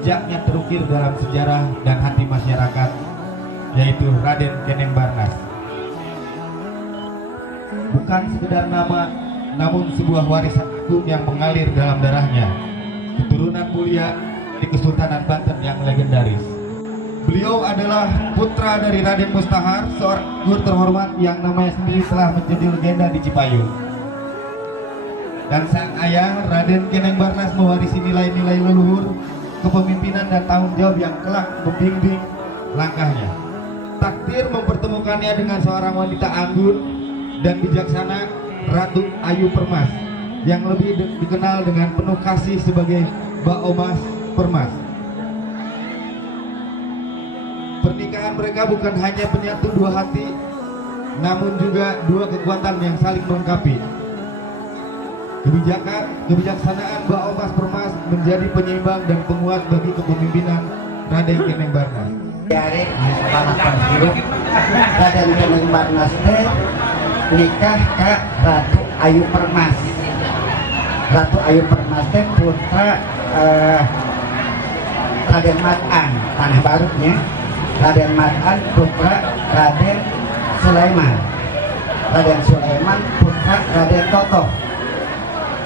jejaknya terukir dalam sejarah dan hati masyarakat, yaitu Raden Keneng Barnas. Bukan sekedar nama, namun sebuah warisan agung yang mengalir dalam darahnya, keturunan mulia di Kesultanan Banten yang legendaris. Beliau adalah putra dari Raden Mustahar, seorang guru terhormat yang namanya sendiri telah menjadi legenda di Cipayung. Dan sang ayah Raden Keneng Barnas mewarisi nilai-nilai leluhur, kepemimpinan dan tanggung jawab yang kelak membimbing langkahnya. Takdir mempertemukannya dengan seorang wanita anggun dan bijaksana, Ratu Ayu Permas, yang lebih dikenal dengan penuh kasih sebagai Mbak Omas Permas. Pernikahan mereka bukan hanya menyatu dua hati, namun juga dua kekuatan yang saling melengkapi. Kebijaksanaan Mbak Omas Permas menjadi penyeimbang dan penguat bagi kepemimpinan Raden Keneng Barnas. Raden Keneng Barnas nikah ke Ratu Ayu Permas. Ratu Ayu Permas putra Raden Matan, tanah barunya. Raden Matan putra Raden Sulaiman. Raden Sulaiman putra Raden Totoh.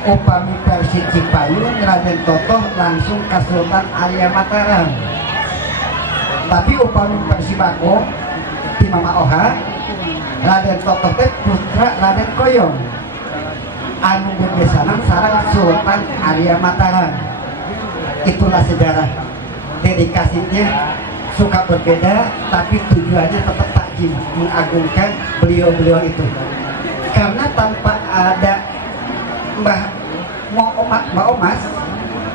Upami versi Cipayung, Raden Totoh langsung ke Sultan Arya Mataram. Tapi upami Persibako di Mama Oha Raden Totoh teh putra Raden Koyong anu bebesanan sareng Sultan Arya Mataram. Itulah sejarah. Dedikasinya suka berbeda tapi tujuannya tetap takjim, mengagungkan beliau-beliau itu. Karena tanpa ada Mbah Omas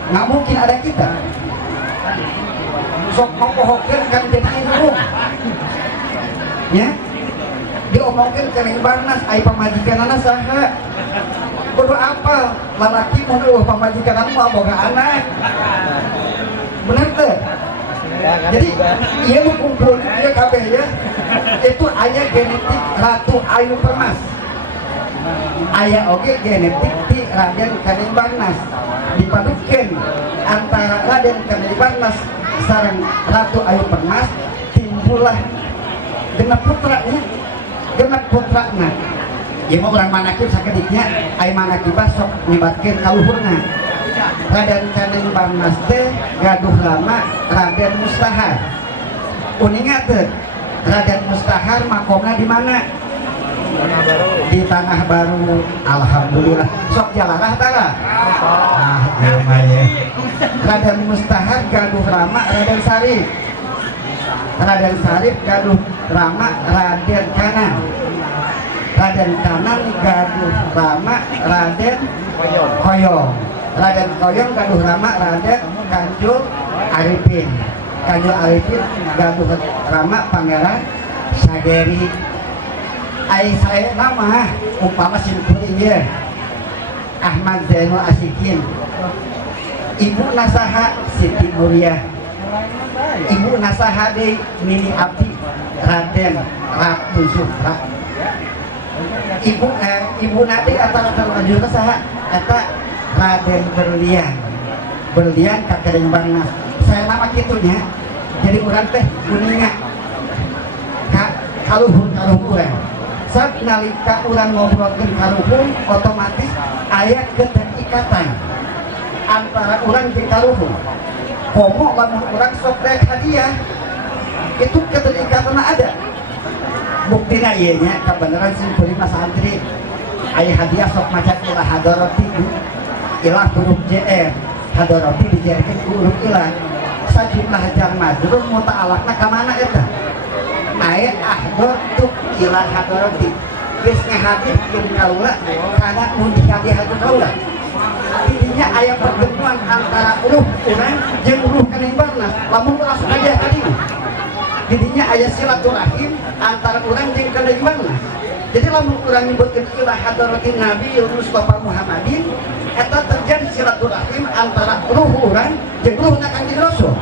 nggak mungkin ada kita. Sok ngomongin kan jadi ilmu ya, diomongin kering Barnas ai pamajikanana saha kudu apa lalaki mun pamajikanana mah boga anak bener teh. Jadi iya mau kumpul dia kabeh ya itu aya genetik Ratu Ayu Permas, aya oge genetik di Raden Kaning Barnas, dipadukeun antara Raden Kaning Barnas sareng Ratu Ayu Permas timbullah genep putranya, genep putrana. Ya mau orang manakib sakediknya ai manakibah sok nyebatkeun kaluhurna. Raden Kaning Barnas teh gaduh lama Raden Mustahar. Uningat teh Raden Mustahar makomna di mana? Di Tanah Baru. Alhamdulillah. Sok jalarah tara. Ah, ya. Raden Mustahar gaduh lama Raden Sarip. Raden Sarip gaduh lama Raden Kanan. Raden Kanan gaduh lama Raden Koyong. Raden Koyong gaduh lama Raden Kanjul Arifin. Kanjul Arifin gaduh lama Pangeran Sageri. Ai saya nama umpama simpul ieu Ahmad Zainul Asikin. Ibu nasaha Siti Nuriyah. Ibu nasaha deui Mini Abdi Raden Ratu Zuhra. Ibu nadi antara terlanjur saha eta Raden Berlian. Berlian kakering Barnas. Saya nama kitunya. Jadi urang teh kuninga kaluhur urang. Saat nalika urang ngobrolkeun kaluhur otomatis aya keterikatan antara urang jeung kaluhur. Komo lamun urang sok rek hadiah itu keterikatan ada. Buktina ieu nya kabeneran simpulin mas santri aya hadiah sok maca ilah hadarati ilah huruf JR hadarati dijarikeun ku huruf ilah sajumlah jar majrur muta'alaqna ka mana eta aya ahdatu ilah hadarati geus ngahadikeun kaula kana mun dihadiahkeun kaula artinya aya pertemuan antara ruh urang jeung ruh Kaning Barnas lamun langsung aja kali didinya aya silaturahim antara urang jeung Kaning Barnas. Jadi lamun urang nyebutkeun ilah hadratin Nabi Mustafa Muhammadin eta terjadi silaturahim antara ruh urang jeung ruhna Kanjeng Rasul.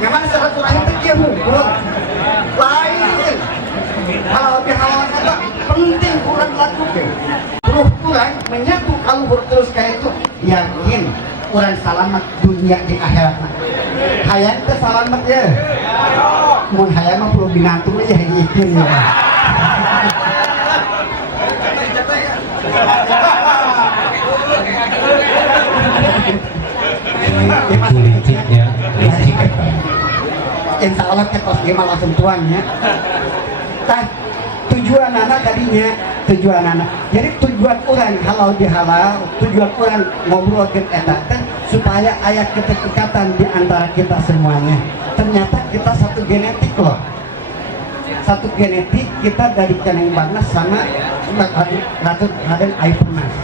Nyaman silaturahim teh kieu hungkul. Lain. Halal bihalal eta penting urang lakukeun. Ruh urang menyatu kaluhur terus ka itu yakin urang salamet dunia di akhirat. Hayang teh salamet ya. Mun hayang mah perlu binantung aja hiji ya. Politiknya listrik. Insya Allah ketos gimana langsung tuannya. Tah tujuan anak tadinya tujuan anak. Jadi tujuan orang halal bihalal, tujuan orang ngobrol ke eta supaya ayat keterikatan di antara kita semuanya. Ternyata kita satu genetik loh. Satu genetik kita dari Kaning Barnas sama Ratu Raden Ayu Permas.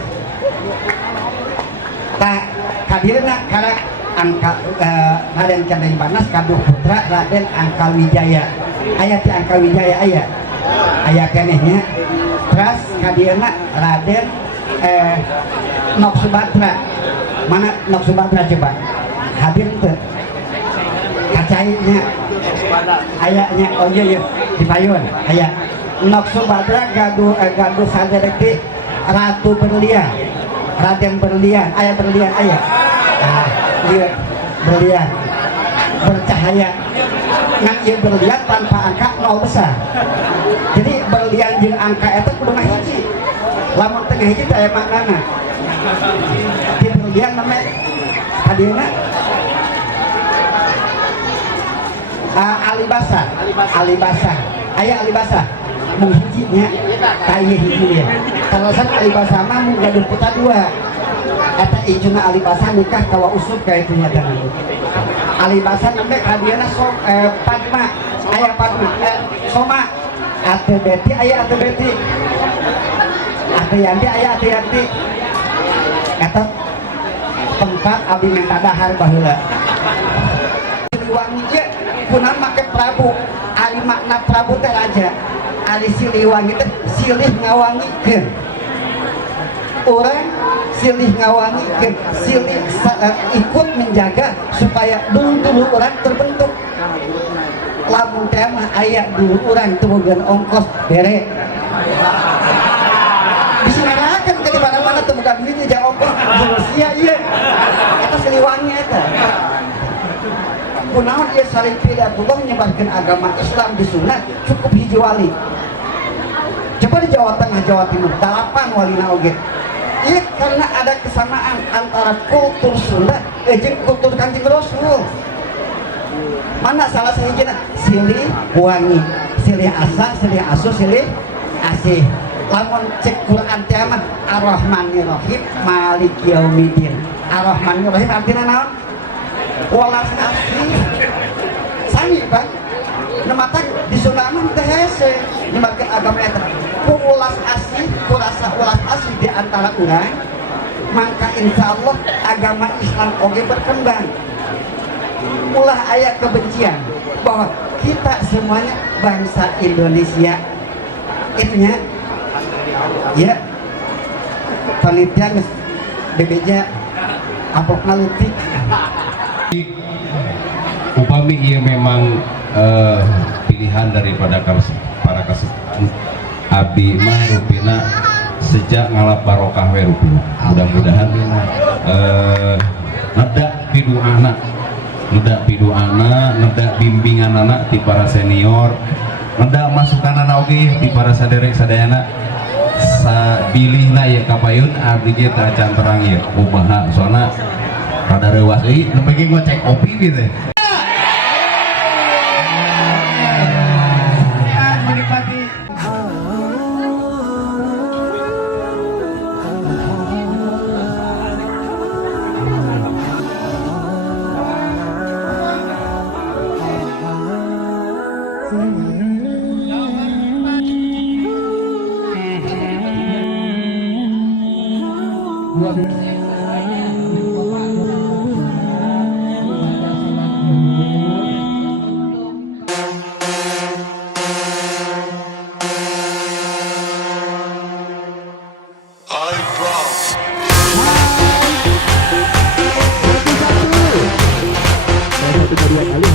Tah kadirna karena angka Raden Kaning Barnas kaduh putra Raden Angka Wijaya. Aya ti Angka Wijaya aya. Aya kenehnya. Terus kadirna Raden Nok Subatra. Mana Nok Subatra coba? Hadir teu? Kacainya. Ayanya oh iya di payun aya. Nok Subatra gaduh saderek Ratu Berlian. Raden Berlian, aya Berlian aya. Ah, lieu Berlian. Bercahaya. Ngan ieu berlian tanpa angka 0 besar. Jadi berlian jeung angka eta kudu mah hiji. Lamun tengah hiji teh aya maknana. Di berlian mah hadirna alibasa. Alibasa. Aya alibasa. Mung hijinya kaya hiji ya. Kalau san alibasa mah mung gaduh puta dua. Eta ijuna alibasa nikah kawa usub ka itu nya teh. Alibasa nembe kadiana padma. Aya padma. Soma. Ate beti aya ate beti. Ate yanti aya ate yanti. Eta tempat abdi minta dahar baheula. Siliwangi ge kuna make Prabu. Ari makna Prabu teh raja. Ari Siliwangi teh silih ngawangikeun. Urang silih ngawangikeun, silih ikut menjaga supaya dulu urang terbentuk. Lamun teh mah aya dulu urang teu bogaan ongkos bere. Disenarakeun ke di mana-mana teu boga duit jeung ongkos sia ieu. Eta Siliwangi eta. Kunaon ieu saling pidatullah nyebarkeun agama Islam di Sunda cukup hiji wali. Coba di Jawa Tengah, Jawa Timur, 8 walina oge. Iya karena ada kesamaan antara kultur Sunda jeung kultur Kanjeng Rasul. Mana salah sahijina? Silih wangi, silih asa, silih asuh, silih asih. Lamun cek Quran teh mah Ar-Rahmanir Rahim Maliki Yaumiddin. Ar-Rahmanir Rahim artina naon? Walas asih. Sami Bang. Nematak di Sunda mah teh hese nyebarkeun agama eta. Ku ulas asih, ku rasa ulas asih di antara urang, maka insya Allah agama Islam oge berkembang. Ulah aya kebencian bahwa kita semuanya bangsa Indonesia. Itunya ya panitia geus bebeja apokna leutik. Upami ia memang pilihan daripada para kasih abdi mah rupina sejak ngalap barokah we rupina. Mudah-mudahan neda pidu anak, neda bimbingan anak di para senior, neda masukan anak oge di para saderek sadayana sabilihna ya kapayun abdi ge teu acan terang ya kumaha soalna rada reuas euy nu pengen ngecek kopi gitu. Kedua kali